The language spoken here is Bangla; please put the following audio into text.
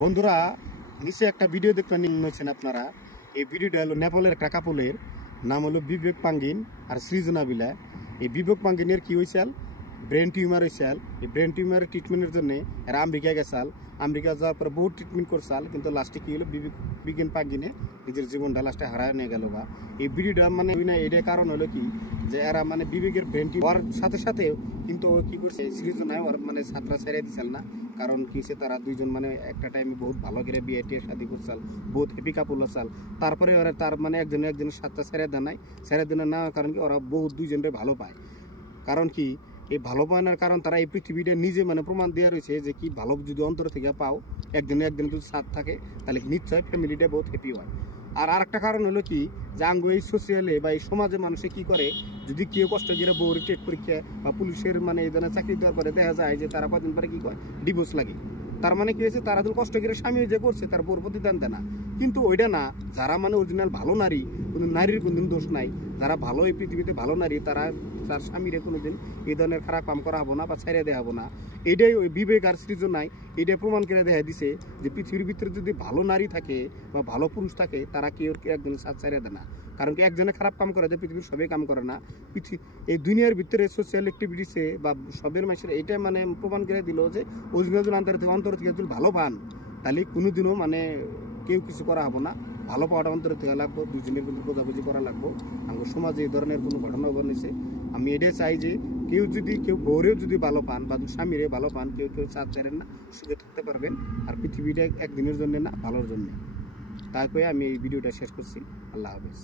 বন্ধুরা নিচে একটা ভিডিও দেখতে নিয়েছেন আপনারা। এই ভিডিওটা হলো নেপালের একটা কাপলের নাম হলো বিবেক পাঙ্গিন আর সৃজনা বিলা। এই বিবেক পাঙ্গিনের কি হয়েছিল, ব্রেন টিউমার হয়েছিল। এই ব্রেন টিউমারের ট্রিটমেন্টের জন্য এরা আমেরিকা গেছাল। আমেরিকা যাওয়ার পর বহু ট্রিটমেন্ট করছাল, কিন্তু লাস্টে কি হলো বিজ্ঞান পাঙ্গিনে নিজের জীবনটা লাস্টে হারায় নিয়ে গেল। বা এই ভিডিওটা মানে এটার কারণ হলো কি, যে এরা মানে বিবেকের ব্রেন টিউমার সাথে সাথে কিন্তু কি করছে, সৃজনায় ওর মানে ছাত্রা ছেড়ে দিছিল না। কারণ কি হচ্ছে, তারা দুইজন মানে একটা টাইমে বহুত ভালো করে বিয়ে টিয়ে শাদি করছাল, বহুত হ্যাপি কাপল আসাল। তারপরে ওরা তার মানে একজনের সাতটা ছেড়ে দেয় নাই। ছেড়ে দেয় না কারণ কি, ওরা বহুত দুইজনরে ভালো পায়। কারণ কি, এই ভালো পাওয়ার কারণ তারা এই পৃথিবীটা নিজে মানে প্রমাণ দেওয়া রয়েছে যে কি ভালো যদি অন্তর থেকে পাও, একদিন যদি সাথ থাকে, তাহলে নিশ্চয় ফ্যামিলিটা বহুত হ্যাপি হয়। আর আরেকটা কারণ হলো কি, যে আঙ্গ এই সোশিয়ালে বা এই সমাজে মানুষে কি করে, যদি কেউ কষ্ট করে বউর টেট পরীক্ষা বা পুলিশের মানে এই ধরনের চাকরি দেওয়ার পরে দেখা যায় যে তারা কদিন পরে কি করে ডিভোর্স লাগে। তার মানে কি হয়েছে, তারা তো কষ্ট করে স্বামী যে করছে তার বউর প্রতিদান দেয় না। কিন্তু ওইটা না, যারা মানে অরিজিনাল ভালো নারী, কোনো নারীর কোনোদিন দোষ নাই। যারা ভালো এই পৃথিবীতে ভালো নারী, তারা তার স্বামীরে কোনোদিন এই ধরনের খারাপ কাম করা হবো না বা ছেড়ে দেওয়া হবো না। এটাই ওই বিবেক আর সৃজনায় এটাই প্রমাণ করে দেখা দিছে যে পৃথিবীর ভিতরে যদি ভালো নারী থাকে বা ভালো পুরুষ থাকে, তারা কেউ একজনের সাথ ছেড়ে দেয় না। কারণ কি, একজনে খারাপ কাম করে যে পৃথিবীর সবাই কাম করে না। এই দুনিয়ার ভিতরে সোশ্যাল অ্যাক্টিভিটিসে বা সবের মানুষের এটা মানে প্রমাণ করে দিল যে অরিজিনাল অন্তর থেকে যদি ভালো পান, তাহলে কোনোদিনও মানে কেউ কিছু করা হবো না। ভালো পাওয়াটা অন্তর থেকে লাগবো, দুজনের কিন্তু বোঝাবুঝি করা লাগবো। আমার সমাজে এই ধরনের কোনো ঘটনা ঘটেছে। আমি এটাই চাই যে কেউ বউরেও যদি ভালো পান বা স্বামীরে ভালো পান, কেউ সাথ ছাড়েন না, সুখে থাকতে পারবেন। আর পৃথিবীটা একদিনের জন্য না, ভালোর জন্য। তাই করে আমি এই ভিডিওটা শেষ করছি। আল্লাহ হাফেজ।